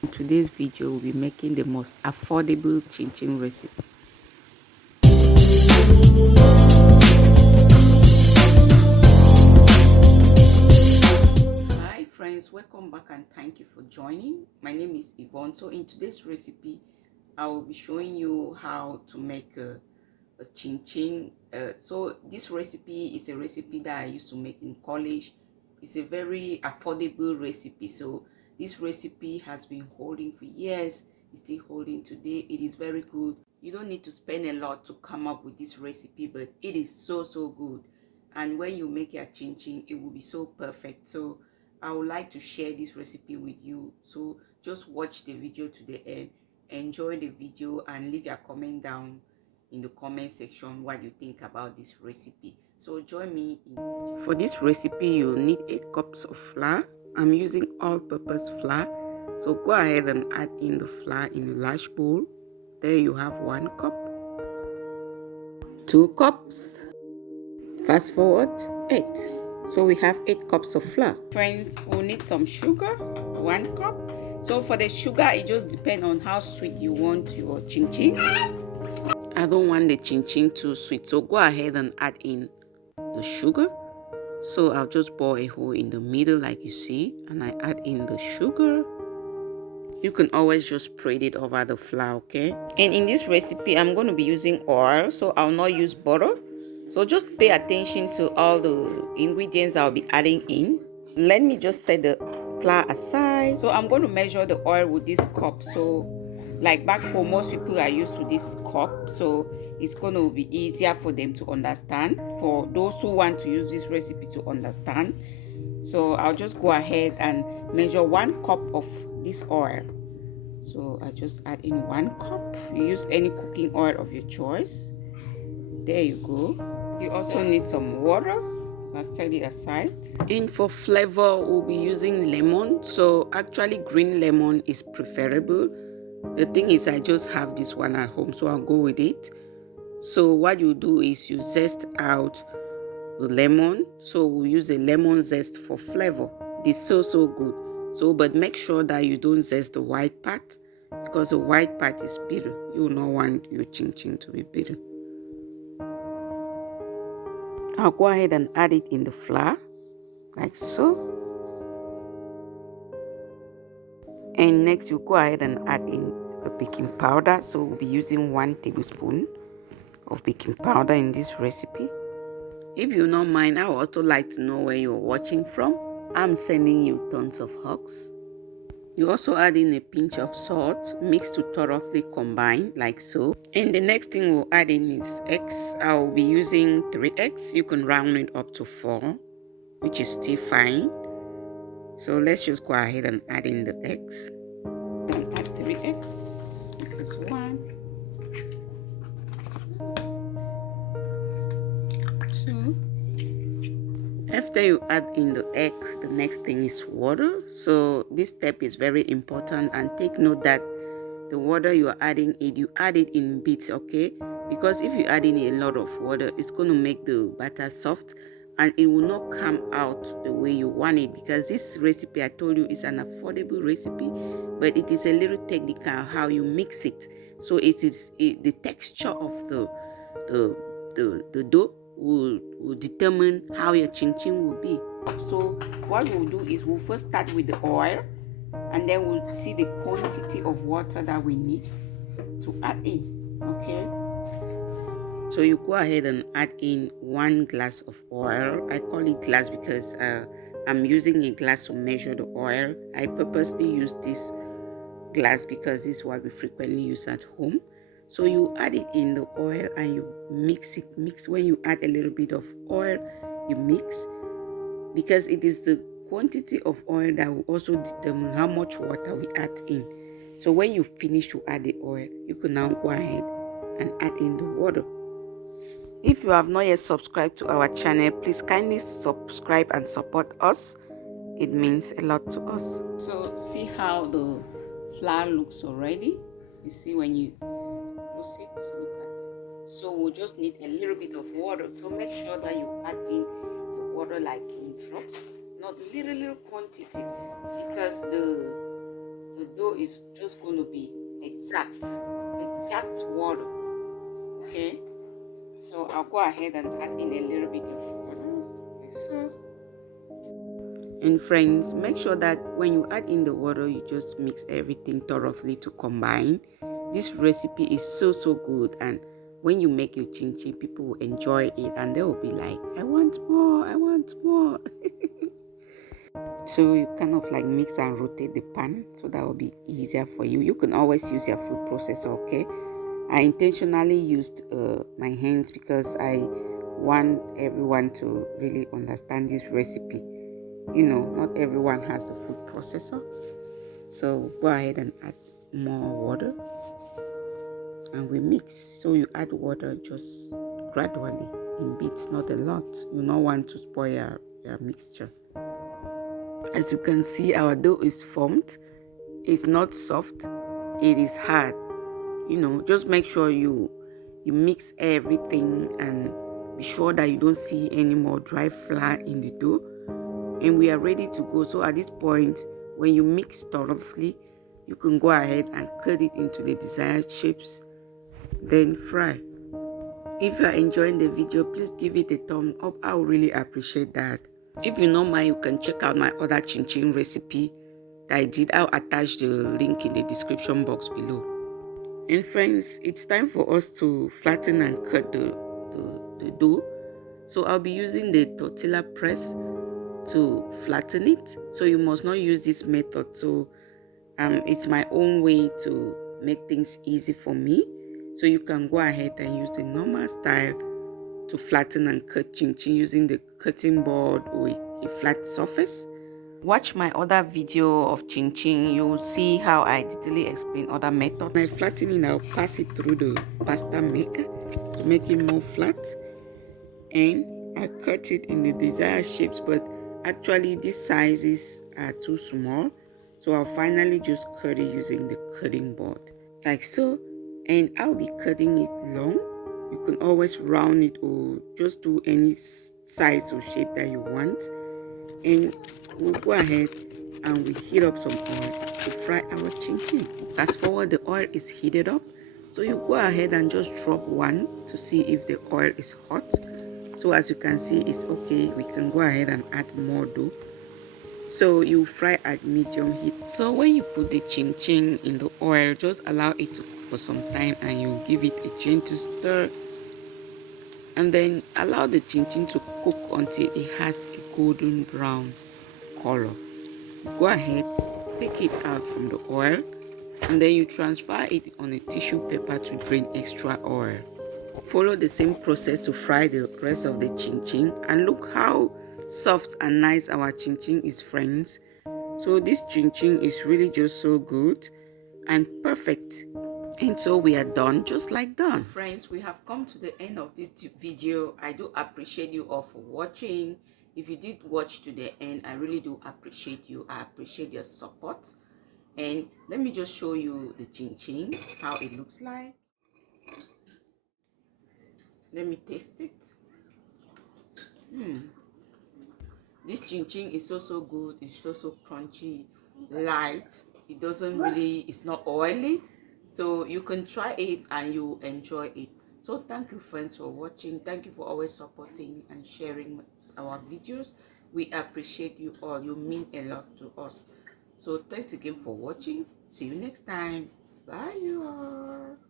In today's video, we'll be making the most affordable chin-chin recipe. Hi friends, welcome back and thank you for joining. My name is Yvonne. So in today's recipe, I will be showing you how to make a chin-chin. So this recipe is a recipe that I used to make in college. It's a very affordable recipe. So this recipe has been holding for years. It's still holding today. It is very good. You don't need to spend a lot to come up with this recipe, but it is so good. And when you make your chin-chin, it will be so perfect. So I would like to share this recipe with you. So just watch the video to the end, enjoy the video, and leave your comment down in the comment section what you think about this recipe. So join me in the kitchen. For this recipe, you'll need 8 cups of flour. I'm using all-purpose flour. So go ahead and add in the flour in a large bowl. There you have 1 cup, 2 cups. Fast forward, 8. So we have 8 cups of flour. Friends, we'll need some sugar, 1 cup. So for the sugar, it just depends on how sweet you want your chin-chin. I don't want the chin-chin too sweet, so go ahead and add in the sugar. So I'll just bore a hole in the middle like you see, and I add in the sugar. You can always just spread it over the flour, okay? And in this recipe, I'm going to be using oil, so I'll not use butter. So just pay attention to all the ingredients I'll be adding in. Let me just set the flour aside. So I'm going to measure the oil with this cup. So like back home, most people are used to this cup. So it's going to be easier for them to understand. For those who want to use this recipe to understand. So I'll just go ahead and measure 1 cup of this oil. So I just add in 1 cup. You use any cooking oil of your choice. There you go. You also need some water. I'll set it aside. And for flavor, we'll be using lemon. So actually green lemon is preferable. The thing is, I just have this one at home, so I'll go with it. So what you do is you zest out the lemon. So we'll use a lemon zest for flavor. It's so good. So but make sure that you don't zest the white part, because the white part is bitter. You will not want your chin-chin to be bitter. I'll go ahead and add it in the flour like so. And next you go ahead and add in a baking powder. So we'll be using 1 tablespoon of baking powder in this recipe. If you don't mind, I would also like to know where you're watching from. I'm sending you tons of hugs. You also add in a pinch of salt, mixed to thoroughly combine like so. And the next thing we'll add in is eggs. I'll be using 3 eggs. You can round it up to 4, which is still fine. So let's just go ahead and add in the eggs. And add 3 eggs. This is 1, 2. After you add in the egg, the next thing is water. So this step is very important, and take note that the water you are adding you add it in bits, okay? Because if you add in a lot of water, it's going to make the batter soft and it will not come out the way you want it, because this recipe, I told you, is an affordable recipe, but it is a little technical how you mix it. So the texture of the dough will determine how your chin-chin will be. So what we'll do is we'll first start with the oil, and then we'll see the quantity of water that we need to add in, okay? So you go ahead and add in 1 glass of oil. I call it glass because I'm using a glass to measure the oil. I purposely use this glass because this is what we frequently use at home. So you add it in the oil and you mix it. When you add a little bit of oil, you mix, because it is the quantity of oil that will also determine how much water we add in. So when you finish to add the oil, you can now go ahead and add in the water. If you have not yet subscribed to our channel, please kindly subscribe and support us. It means a lot to us. So see how the flour looks already. You see when you close it, look at. So we'll just need a little bit of water. So make sure that you add in the water like in drops, not little quantity, because the the dough is just going to be exact water. Okay, so I'll go ahead and add in a little bit of water, like so. And friends, make sure that when you add in the water, you just mix everything thoroughly to combine. This recipe is so good, and when you make your chin chin, people will enjoy it and they will be like, I want more, I want more. So you kind of like mix and rotate the pan, so that will be easier for you. You can always use your food processor, okay? I intentionally used my hands because I want everyone to really understand this recipe. You know, not everyone has a food processor. So go ahead and add more water and we mix. So you add water just gradually in bits, not a lot. You don't want to spoil your mixture. As you can see, our dough is formed. It's not soft, it is hard. You know, just make sure you mix everything and be sure that you don't see any more dry flour in the dough. And we are ready to go. So at this point, when you mix thoroughly, you can go ahead and cut it into the desired shapes, then fry. If you are enjoying the video, please give it a thumb up. I would really appreciate that. If you don't mind, you can check out my other chin chin recipe that I did. I'll attach the link in the description box below. And friends, it's time for us to flatten and cut the dough. So I'll be using the tortilla press to flatten it. So you must not use this method. So it's my own way to make things easy for me. So you can go ahead and use the normal style to flatten and cut chin chin using the cutting board or a flat surface. Watch my other video of chin chin. You'll see how I detailedly explain other methods. When I flatten it, I'll pass it through the pasta maker to make it more flat. And I cut it in the desired shapes, but actually these sizes are too small. So I'll finally just cut it using the cutting board. Like so. And I'll be cutting it long. You can always round it or just do any size or shape that you want. And we'll go ahead and we heat up some oil to fry our chin chin. Fast forward, the oil is heated up. So you go ahead and just drop one to see if the oil is hot. So as you can see, it's okay. We can go ahead and add more dough. So you fry at medium heat. So when you put the chin chin in the oil, just allow it to cook for some time and you give it a gentle stir. And then allow the chin chin to cook until it has a golden brown color. Go ahead, take it out from the oil, and then you transfer it on a tissue paper to drain extra oil. Follow the same process to fry the rest of the chin chin, and look how soft and nice our chin chin is, friends. So this chin chin is really just so good and perfect. And so we are done, just like done. Friends, we have come to the end of this video. I do appreciate you all for watching. If you did watch to the end, I really do appreciate you. I appreciate your support. And let me just show you the chin chin, how it looks like. Let me taste it. This chin chin is so good. It's so crunchy, light. It doesn't really, it's not oily. So you can try it and you enjoy it. So thank you, friends, for watching. Thank you for always supporting and sharing our videos. We appreciate you all. You mean a lot to us. So thanks again for watching. See you next time. Bye, you all.